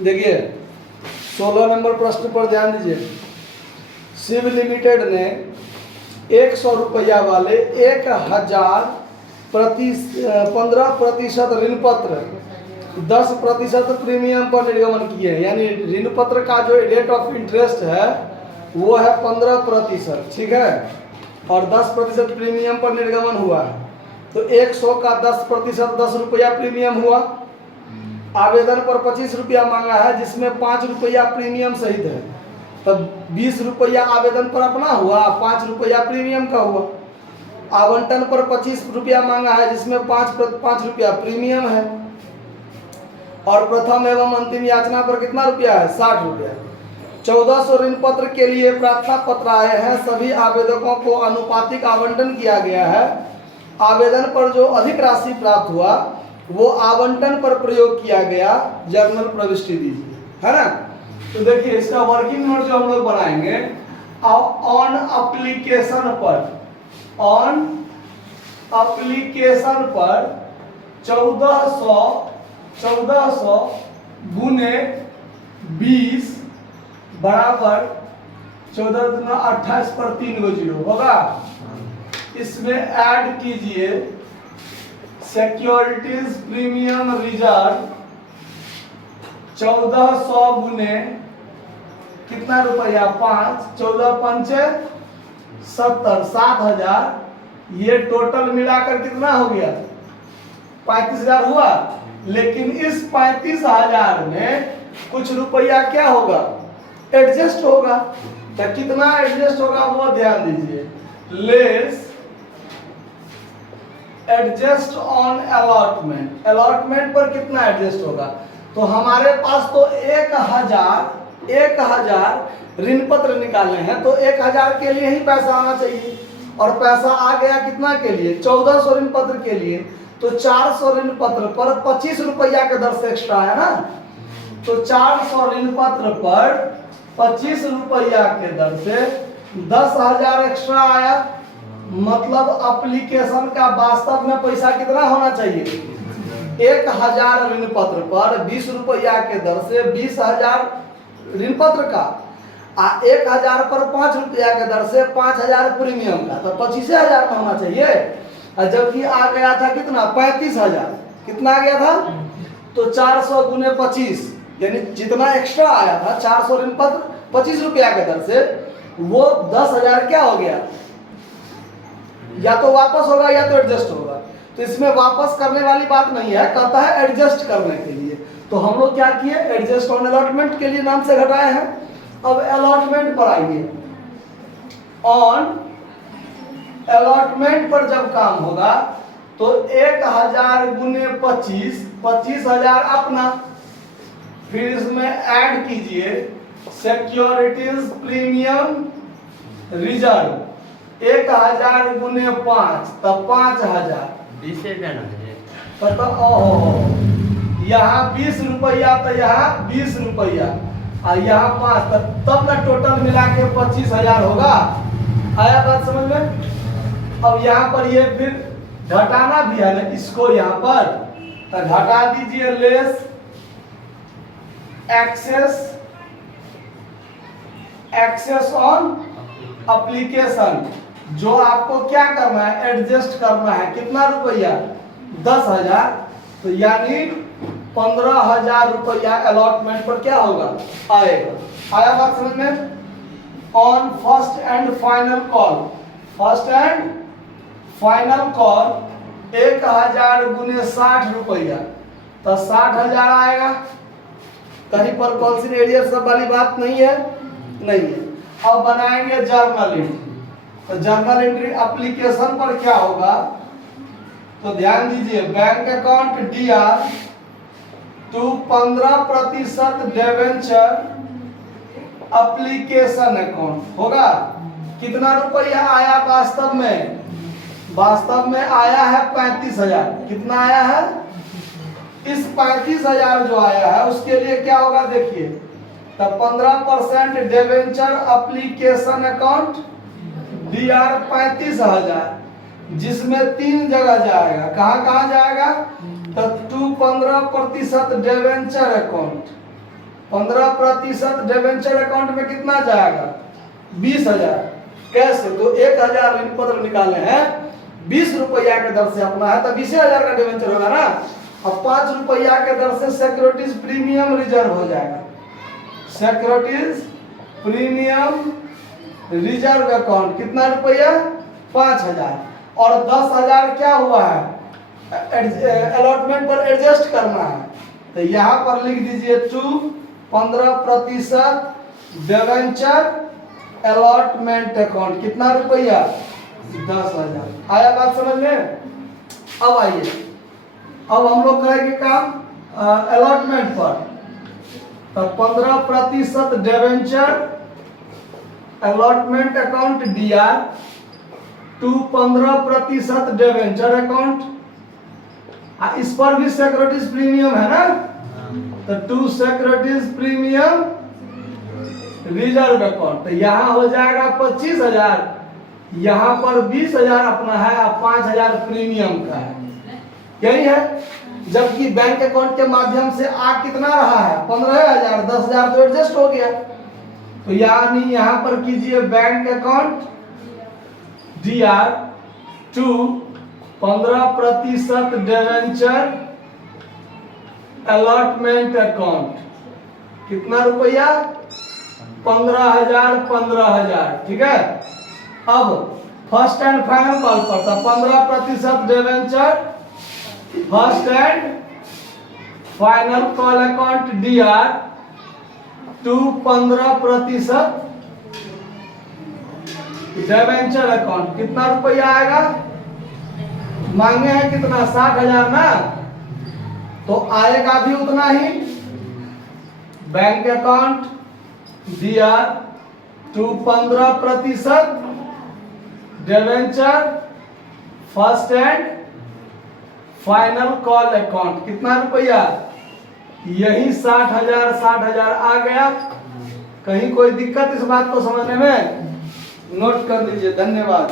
देखिए 16 नंबर प्रश्न पर ध्यान दीजिए। शिव लिमिटेड ने 100 रुपया वाले 15% ऋण पत्र 10% प्रीमियम पर निर्गमन किए हैं। यानी ऋण पत्र का जो रेट ऑफ इंटरेस्ट है वो है 15%, ठीक है, और 10% प्रीमियम पर निर्गमन हुआ है। तो 100 का 10%, 10 रुपया प्रीमियम हुआ। आवेदन पर 25 रुपया मांगा है, जिसमें 5 रुपया प्रीमियम सहित है। तब 20 रुपया आवेदन पर अपना हुआ, 5 रुपया प्रीमियम का हुआ। आवंटन पर 25 रुपया मांगा है, जिसमें 5 रुपया प्रीमियम है। और प्रथम एवं अंतिम याचना पर कितना रुपया है? 60 रुपया। 1400 ऋण पत्र के लिए प्रार्थना पत्र आए हैं। सभी आवेदकों को अनुपातिक आवंटन किया गया है। आवेदन पर जो अधिक राशि प्राप्त हुआ वो आवंटन पर प्रयोग किया गया। जर्नल प्रविष्टि दीजिए, है ना। तो देखिए इसका वर्किंग नोट जो हम लोग बनाएंगे, ऑन एप्लीकेशन पर 1400 गुने 20 बराबर 14 दूना 28 पर 3 गो जीरो होगा। इसमें ऐड कीजिए सिक्योरिटीज प्रीमियम रिजर्व 1400 गुने कितना रुपया? 5, 14 पंचे 70, 7000। ये टोटल मिलाकर कितना हो गया? 35,000 हुआ। लेकिन इस 35,000 में कुछ रुपया क्या होगा? एडजस्ट होगा। तो कितना एडजस्ट होगा वो ध्यान दीजिए। Less adjust on allotment, allotment पर कितना एडजस्ट होगा? तो हमारे पास तो 1000 ऋण पत्र निकालने हैं, तो 1000 के लिए ही पैसा आना चाहिए। और पैसा आ गया कितना के लिए? 1400 ऋण पत्र के लिए। तो 400 ऋण पत्र पर 25 रुपया के दर से एक्स्ट्रा है ना। तो 400 ऋण पत्र पर 25 रुपया के दर से 10,000 एक्स्ट्रा आया। मतलब एप्लीकेशन का वास्तव में पैसा कितना होना चाहिए? 1000 ऋण पत्र पर 20 रुपया के दर से 20,000 ऋण पत्र का, 1000 पर 5 रुपया के दर से 5,000 प्रीमियम का, तो 25,000 में होना चाहिए। और जबकि आ गया था कितना? 35,000। कितना आ गया था? तो 400 गुने 25, यानी जितना एक्स्ट्रा आया था 400 ऋण पत्र 25 रुपया के दर से, वो 10,000 क्या हो गया? या तो वापस होगा या तो एडजस्ट होगा। तो इसमें वापस करने वाली बात नहीं है, कहता है एडजस्ट करने के लिए। तो हम लोग क्या किए? एडजस्ट ऑन अलॉटमेंट के लिए नाम से घटाए हैं। अब अलॉटमेंट पर आइए। ऑन अलॉटमेंट पर जब काम होगा तो 1000 गुने 25, 25,000 अपना। फिर इसमें ऐड कीजिए सिक्योरिटीज प्रीमियम रिजर्व 1000 गुने 5, तब 5,000। यहाँ 20 रुपया, तो यहाँ 20 रुपया और यहाँ 5, तब ना टोटल मिला के 25,000 होगा। आया बात समझ में? अब यहाँ पर ये फिर घटाना भी है ना इसको, यहाँ पर तो घटा दीजिए। लेस एक्सेस ऑन एप्लीकेशन, जो आपको क्या करना है? एडजस्ट करना है। कितना रुपया? 10,000। तो यानी 15,000 रुपया अलॉटमेंट पर क्या होगा? आएगा। आया बात समझ में? On first and final call, 1000 गुने 60 रुपया, तो 60,000 आएगा। कहीं पर कॉन्सिडर सब वाली बात नहीं है। अब बनाएंगे जर्नल एंट्री। तो जर्नल एंट्री एप्लीकेशन पर क्या होगा? तो ध्यान दीजिए, bank account DR to 15% debenture application account होगा। कितना रुपया आया वास्तव में? वास्तव में आया है 35,000। कितना आया है? इस 35,000 जो आया है उसके लिए क्या होगा? देखिए, तब 15% डिवेंचर एप्लीकेशन अकाउंट DR 35,000, जिसमें 3 जगह जाएगा। कहाँ जाएगा? तो 15% डिवेंचर अकाउंट 15% डिबेंचर अकाउंट में कितना जाएगा 20,000। कैसे? तो 1,000 ऋण पत्र निकाले हैं 20 रुपया के दर से अपना है तो 20,000 का डिबेंचर होगा ना। अब 5 रुपया के दर से सिक्योरिटीज प्रीमियम रिजर्व हो जाएगा। सिक्योरिटीज प्रीमियम रिजर्व अकाउंट कितना रुपया 5,000 और 10,000 क्या हुआ है अलॉटमेंट पर एडजस्ट करना है तो यहाँ पर लिख दीजिए टू 15% डिबेंचर अलॉटमेंट अकाउंट कितना रुपया 10,000। आया बात समझ में? अब आइए अब हम लोग करेंगे काम अलॉटमेंट पर। तो 15% debenture allotment account DR to 15% debenture account. इस पर भी सिक्योरिटीज प्रीमियम है ना तो to securities premium reserve account. तो यहाँ हो जाएगा 25,000 यहाँ पर 20,000 अपना है और 5,000 प्रीमियम का है। यही है। जबकि बैंक अकाउंट के माध्यम से आ कितना रहा है 15,000 10,000 तो एडजस्ट हो गया। तो यानी यहाँ पर कीजिए bank account DR to 15% debenture allotment account कितना रुपया 15,000 ठीक है। अब फर्स्ट एंड फाइनल कॉल पर था 15% debenture first and final call account DR to 15% debenture account कितना रुपया आएगा मांगे हैं कितना 60,000 ना तो आएगा भी उतना ही। Bank account DR to 15% debenture first and final call account कितना रुपया यही 60,000 आ गया। कहीं कोई दिक्कत इस बात को समझने में? नोट कर लीजिए। धन्यवाद।